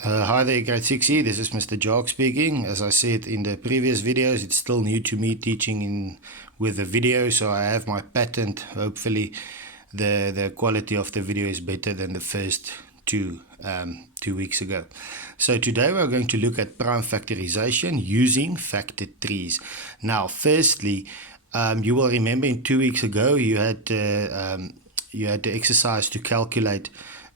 Hi there, grade 6E. This is Mr. Jog speaking. As I said in the previous videos, it's still new to me teaching with the video, so I have my patent. Hopefully the quality of the video is better than the first two weeks ago. So today we're going to look at prime factorization using factored trees. Now, firstly, you will remember in 2 weeks ago you had the exercise to calculate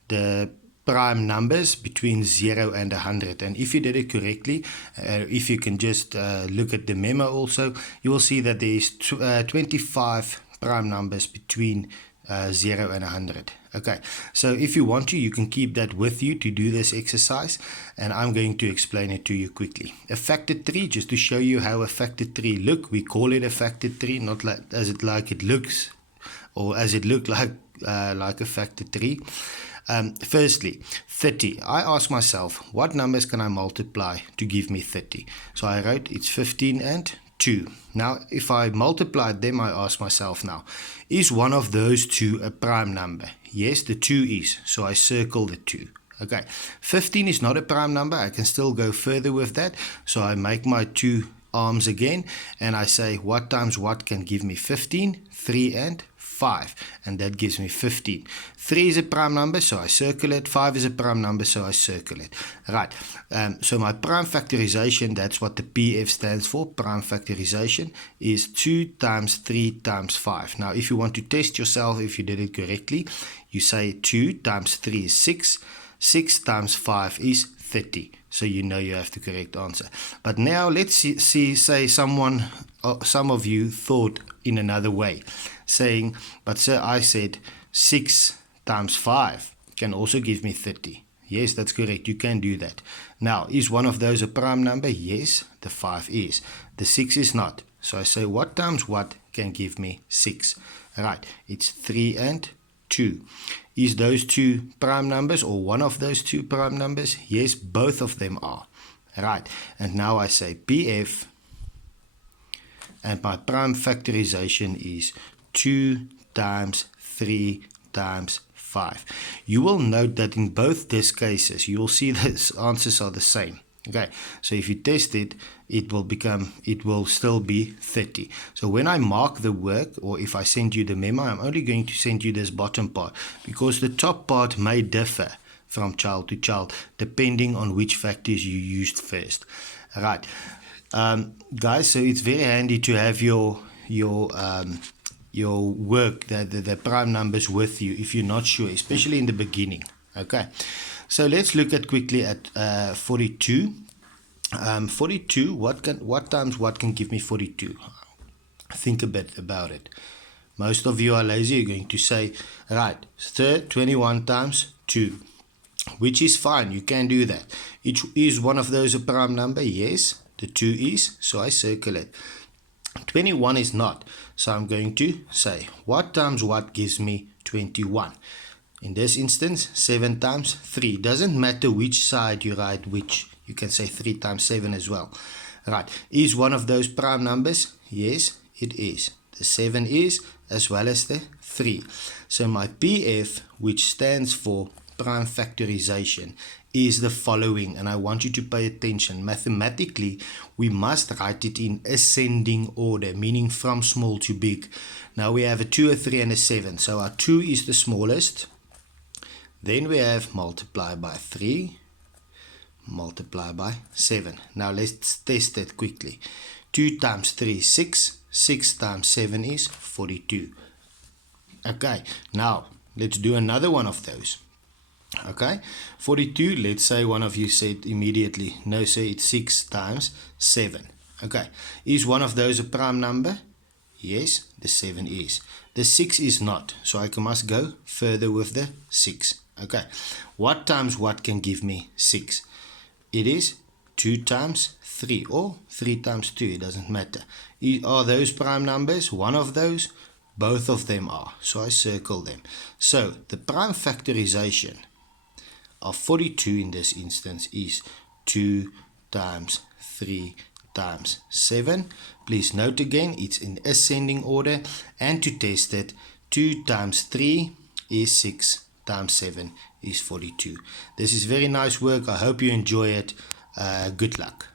the prime numbers between 0 and 100, and if you did it correctly, if you can just look at the memo also, you will see that there is 25 prime numbers between 0 and 100. Okay, so if you want to, you can keep that with you to do this exercise, and I'm going to explain it to you quickly. A factored tree, just to show you how a factored tree look, we call it a factored tree, not like as it looks, or as it looked like a factored tree. Firstly, 30. I asked myself, what numbers can I multiply to give me 30? So I wrote it's 15 and 2. Now, if I multiplied them, I ask myself now, is one of those two a prime number? Yes, the 2 is. So I circle the 2. Okay, 15 is not a prime number. I can still go further with that. So I make my two arms again, and I say, what times what can give me 15? 3 and 5, and that gives me 15. 3 is a prime number, so I circle it. 5 is a prime number, so I circle it. Right, so my prime factorization, that's what the PF stands for. Prime factorization is 2 times 3 times 5. Now, if you want to test yourself if you did it correctly, you say 2 times 3 is 6. 6 times 5 is 30. So you know you have the correct answer. But now let's say some of you thought in another way, saying, but sir, I said 6 times 5 can also give me 30. Yes, that's correct. You can do that. Now, is one of those a prime number? Yes, the 5 is. The 6 is not. So I say, what times what can give me 6? Right, it's 3 and 2. Is those two prime numbers, or one of those two prime numbers? Yes, both of them are. Right, and now I say PF, and my prime factorization is 2 times 3 times 5. You will note that in both these cases, you will see the answers are the same. Okay, so if you test it, it will still be 30. So when I mark the work, or if I send you the memo, I'm only going to send you this bottom part, because the top part may differ from child to child depending on which factors you used first. Right, guys, so it's very handy to have your work, the prime numbers with you if you're not sure, especially in the beginning. Okay, so let's look at quickly at 42. 42, what times what can give me 42? Think a bit about it. Most of you are lazy. You're going to say, right, sir, 21 times 2, which is fine. You can do that. Is one of those a prime number? Yes, the 2 is, so I circle it. 21 is not, so I'm going to say, what times what gives me 21? In this instance, 7 times 3. Doesn't matter which side you write which. You can say 3 times 7 as well. Right. Is one of those prime numbers? Yes, it is. The 7 is, as well as the 3. So my PF, which stands for prime factorization, is the following, and I want you to pay attention. Mathematically, we must write it in ascending order, meaning from small to big. Now we have a 2, a 3, and a 7. So our 2 is the smallest. Then we have multiply by 3, multiply by 7. Now let's test it quickly. 2 times 3 is 6. 6 times 7 is 42. Okay, now let's do another one of those. Okay, 42, let's say one of you said immediately, no, say it's 6 times 7. Okay, is one of those a prime number? Yes, the 7 is. The 6 is not, so I must go further with the 6. Okay, what times what can give me 6? It is 2 times 3, or 3 times 2, it doesn't matter. Are those prime numbers? One of those? Both of them are, so I circle them. So the prime factorization of 42 in this instance is 2 times 3 times 7. Please note again, it's in ascending order, and to test it, 2 times 3 is 6 times 7 is 42. This is very nice work. I hope you enjoy it. Good luck.